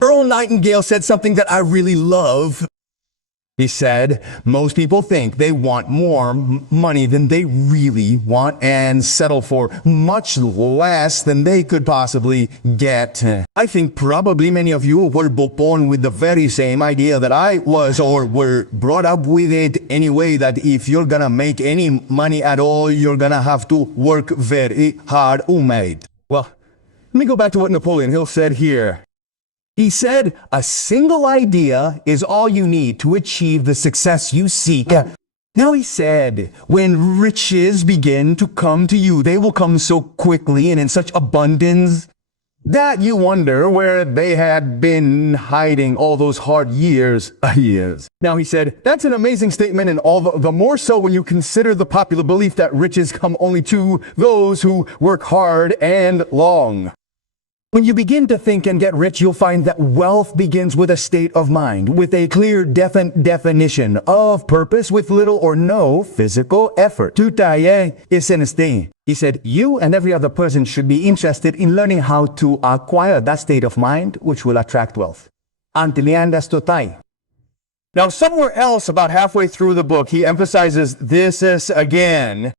Earl Nightingale said something that I really love. He said, most people think they want more money than they really want and settle for much less than they could possibly get. I think probably many of you were born with the very same idea that I was, or were brought up with it anyway, that if you're gonna make any money at all, you're gonna have to work very hard, mate. Well, let me go back to what Napoleon Hill said here. He said, a single idea is all you need to achieve the success you seek. Now he said, when riches begin to come to you, they will come so quickly and in such abundance that you wonder where they had been hiding all those hard years. Now he said, that's an amazing statement, and all the more so when you consider the popular belief that riches come only to those who work hard and long. When you begin to think and get rich, you'll find that wealth begins with a state of mind, with a clear, definite definition of purpose, with little or no physical effort. Tout is instinct. He said, you and every other person should be interested in learning how to acquire that state of mind, which will attract wealth. Now, somewhere else, about halfway through the book, he emphasizes this again.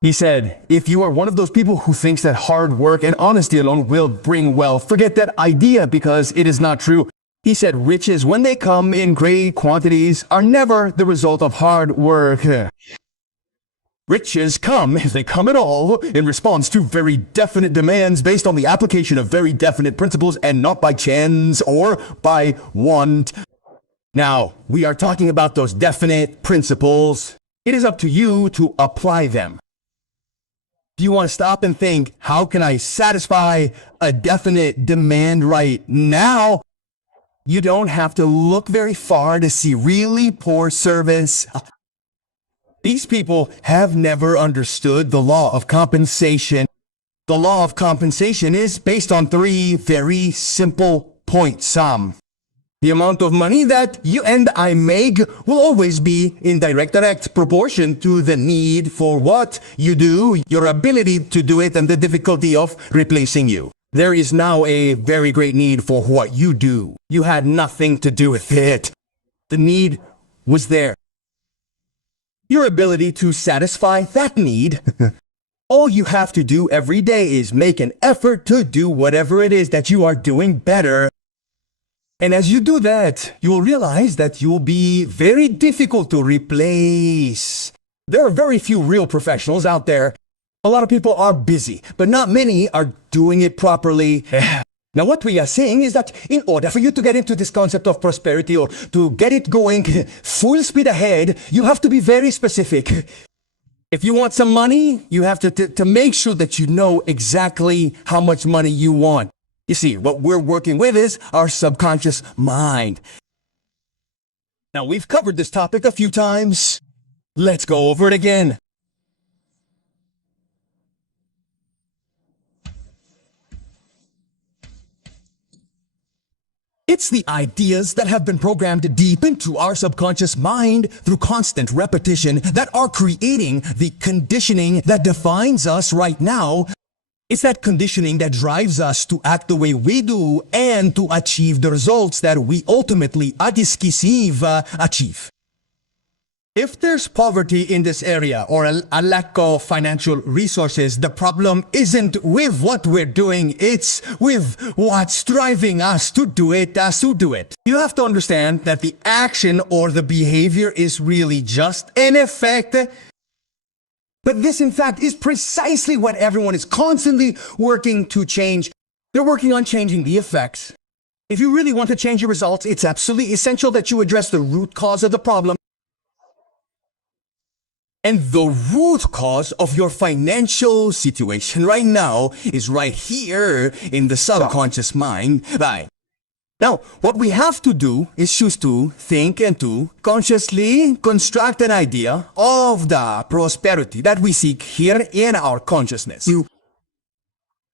He said, if you are one of those people who thinks that hard work and honesty alone will bring wealth, forget that idea, because it is not true. He said, riches, when they come in great quantities, are never the result of hard work. Riches come, if they come at all, in response to very definite demands based on the application of very definite principles and not by chance or by want. Now, we are talking about those definite principles. It is up to you to apply them. Do you want to stop and think, how can I satisfy a definite demand right now? You don't have to look very far to see really poor service. These people have never understood the law of compensation. The law of compensation is based on three very simple points. The amount of money that you and I make will always be in direct proportion to the need for what you do, your ability to do it, and the difficulty of replacing you. There is now a very great need for what you do. You had nothing to do with it. The need was there. Your ability to satisfy that need. All you have to do every day is make an effort to do whatever it is that you are doing better. And as you do that, you will realize that you will be very difficult to replace. There are very few real professionals out there. A lot of people are busy, but not many are doing it properly. Now, what we are saying is that in order for you to get into this concept of prosperity, or to get it going full speed ahead, you have to be very specific. If you want some money, you have to make sure that you know exactly how much money you want. You see, what we're working with is our subconscious mind. Now, we've covered this topic a few times. Let's go over it again. It's the ideas that have been programmed deep into our subconscious mind through constant repetition that are creating the conditioning that defines us right now. It's that conditioning that drives us to act the way we do and to achieve the results that we ultimately achieve. If there's poverty in this area or a lack of financial resources, the problem isn't with what we're doing, it's with what's driving us to do it. You have to understand that the action or the behavior is really just an effect. But this, in fact, is precisely what everyone is constantly working to change. They're working on changing the effects. If you really want to change your results, it's absolutely essential that you address the root cause of the problem. And the root cause of your financial situation right now is right here in the subconscious mind. Right. Now, what we have to do is choose to think and to consciously construct an idea of the prosperity that we seek here in our consciousness.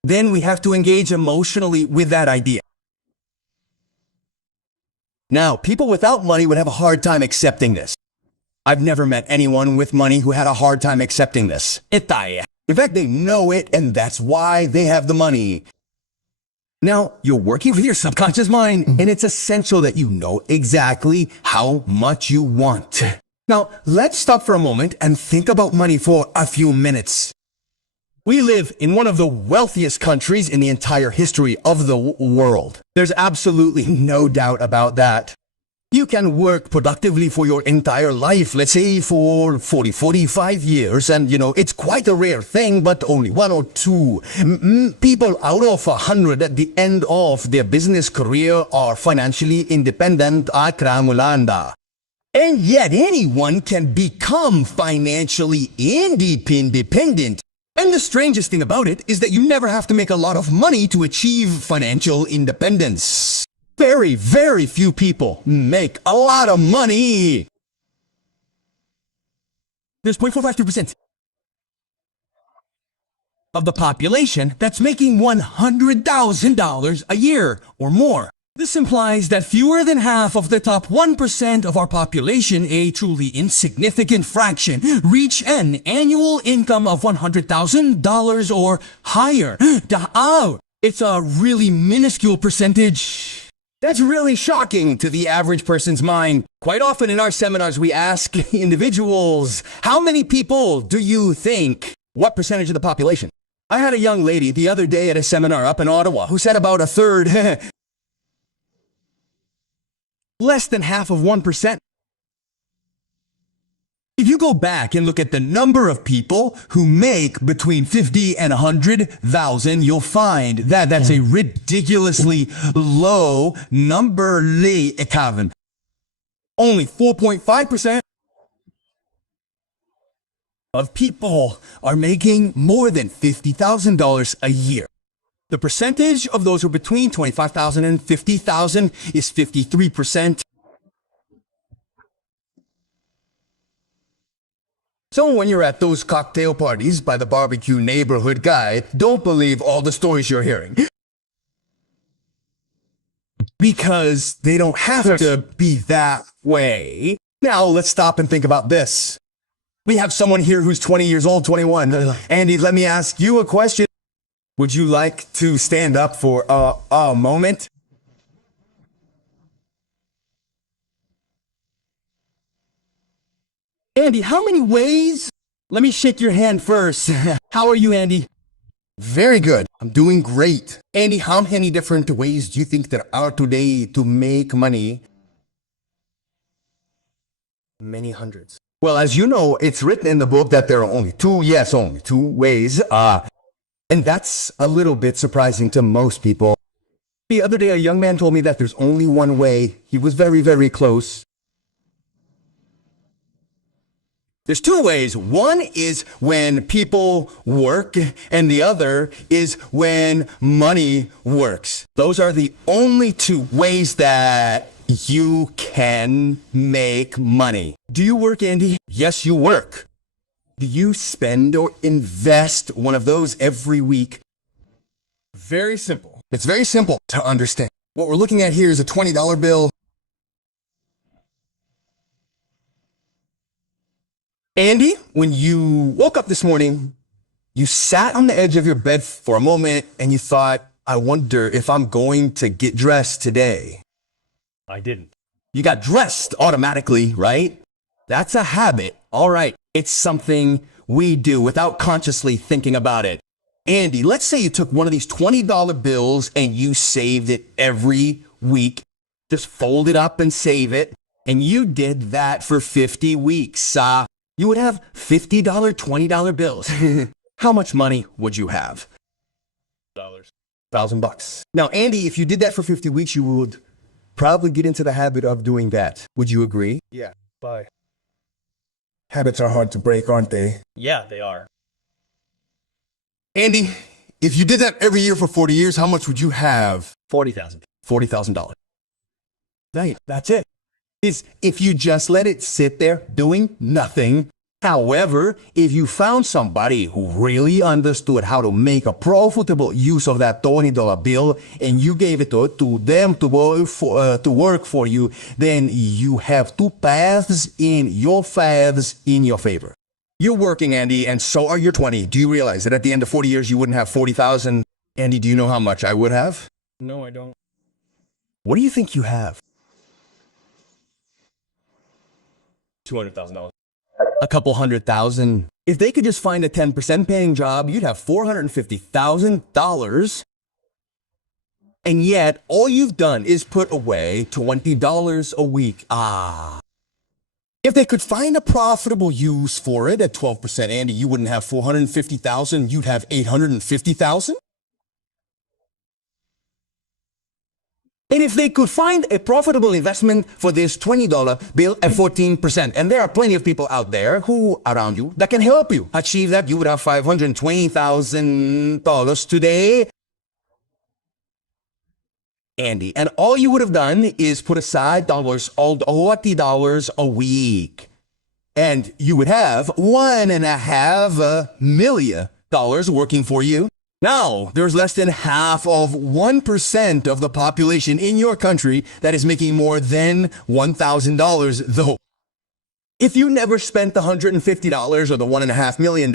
Then we have to engage emotionally with that idea. Now, people without money would have a hard time accepting this. I've never met anyone with money who had a hard time accepting this. In fact, they know it, and that's why they have the money. Now, you're working with your subconscious mind, and it's essential that you know exactly how much you want. Now, let's stop for a moment and think about money for a few minutes. We live in one of the wealthiest countries in the entire history of the world. There's absolutely no doubt about that. You can work productively for your entire life, let's say for 45 years, and it's quite a rare thing, but only one or two people out of 100 at the end of their business career are financially independent. Akramulanda. And yet anyone can become financially independent. And the strangest thing about it is that you never have to make a lot of money to achieve financial independence. Very, very few people make a lot of money. There's 0.452% of the population that's making $100,000 a year or more. This implies that fewer than half of the top 1% of our population, a truly insignificant fraction, reach an annual income of $100,000 or higher. It's a really minuscule percentage. That's really shocking to the average person's mind. Quite often in our seminars, we ask individuals, how many people do you think? What percentage of the population? I had a young lady the other day at a seminar up in Ottawa who said about a third. Less than half of 1%. If you go back and look at the number of people who make between 50 and 100,000, you'll find that that's a ridiculously low number. Only 4.5% of people are making more than $50,000 a year. The percentage of those who are between 25,000 and 50,000 is 53%. So when you're at those cocktail parties by the barbecue neighborhood guy, don't believe all the stories you're hearing. Because they don't have to be that way. Now let's stop and think about this. We have someone here who's 20 years old, 21. Andy, let me ask you a question. Would you like to stand up for a moment? Andy, how many ways? Let me shake your hand first. How are you, Andy? Very good. I'm doing great. Andy, how many different ways do you think there are today to make money? Many hundreds. Well, as you know, it's written in the book that there are only two ways. And that's a little bit surprising to most people. The other day, a young man told me that there's only one way. He was very, very close. There's two ways. One is when people work, and the other is when money works. Those are the only two ways that you can make money. Do you work, Andy? Yes, you work. Do you spend or invest one of those every week? Very simple. It's very simple to understand. What we're looking at here is a $20 bill. Andy, when you woke up this morning, you sat on the edge of your bed for a moment and you thought, I wonder if I'm going to get dressed today. I didn't. You got dressed automatically, right? That's a habit. All right. It's something we do without consciously thinking about it. Andy, let's say you took one of these $20 bills and you saved it every week. Just fold it up and save it. And you did that for 50 weeks. You would have $50, $20 bills. How much money would you have? $1,000. Now, Andy, if you did that for 50 weeks, you would probably get into the habit of doing that. Would you agree? Yeah. Bye. Habits are hard to break, aren't they? Yeah, they are. Andy, if you did that every year for 40 years, how much would you have? $40,000. $40,000. Right, that's it. Is if you just let it sit there doing nothing. However, if you found somebody who really understood how to make a profitable use of that $20 bill and you gave it to them to work for you, then you have two paths in your favor. You're working, Andy, and so are your 20. Do you realize that at the end of 40 years, you wouldn't have 40,000? Andy, do you know how much I would have? No, I don't. What do you think you have? $200,000. A couple $100,000. If they could just find a 10% paying job, you'd have $450,000. And yet, all you've done is put away $20 a week. If they could find a profitable use for it at 12%, Andy, you wouldn't have $450,000, you'd have $850,000. And if they could find a profitable investment for this $20 bill at 14%, and there are plenty of people out there who around you that can help you achieve that, you would have $520,000 today, Andy. And all you would have done is put aside $20 a week. And you would have $1.5 million working for you. Now, there's less than half of 1% of the population in your country that is making more than $1,000, though. If you never spent the $150 or the $1.5 million,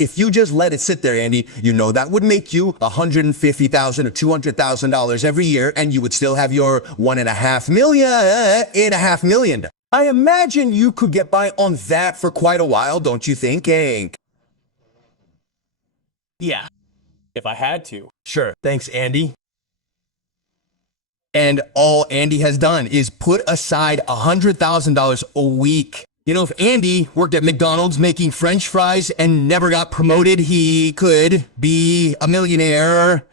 if you just let it sit there, Andy, you know that would make you $150,000 or $200,000 every year, and you would still have your $1.5 million. I imagine you could get by on that for quite a while, don't you think, Hank? Yeah. If I had to. Sure. Thanks, Andy. And all Andy has done is put aside $100,000 a week. You know, if Andy worked at McDonald's making French fries and never got promoted, he could be a millionaire.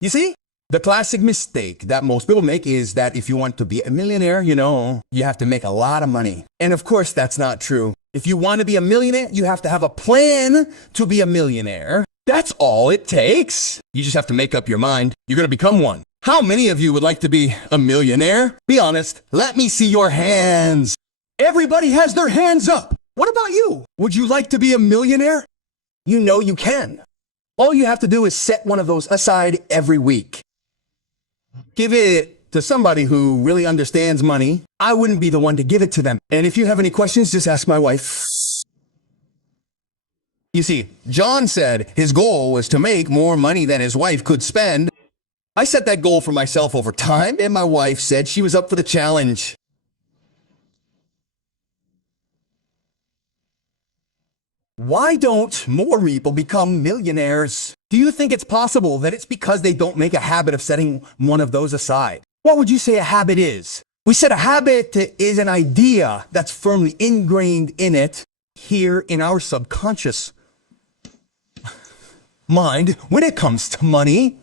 You see? The classic mistake that most people make is that if you want to be a millionaire, you know, you have to make a lot of money. And of course, that's not true. If you want to be a millionaire, you have to have a plan to be a millionaire. That's all it takes. You just have to make up your mind. You're going to become one. How many of you would like to be a millionaire? Be honest. Let me see your hands. Everybody has their hands up. What about you? Would you like to be a millionaire? You know you can. All you have to do is set one of those aside every week. Give it to somebody who really understands money. I wouldn't be the one to give it to them. And if you have any questions, just ask my wife. You see, John said his goal was to make more money than his wife could spend. I set that goal for myself over time, and my wife said she was up for the challenge. Why don't more people become millionaires? Do you think it's possible that it's because they don't make a habit of setting one of those aside? What would you say a habit is? We said a habit is an idea that's firmly ingrained in it here in our subconscious mind when it comes to money.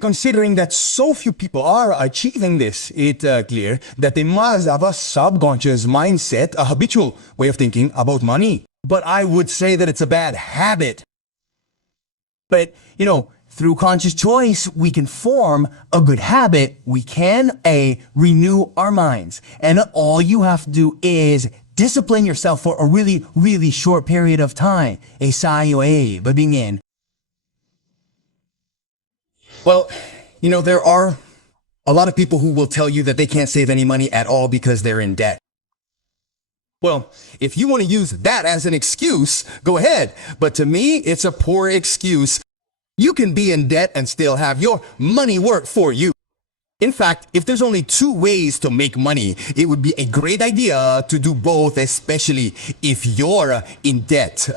Considering that so few people are achieving this, it's clear that they must have a subconscious mindset, a habitual way of thinking about money. But I would say that it's a bad habit. But, you know, through conscious choice, we can form a good habit. We can, renew our minds. And all you have to do is discipline yourself for a really, really short period of time. Begin. Well, you know, there are a lot of people who will tell you that they can't save any money at all because they're in debt. Well, if you want to use that as an excuse, go ahead. But to me, it's a poor excuse. You can be in debt and still have your money work for you. In fact, if there's only two ways to make money, it would be a great idea to do both, especially if you're in debt.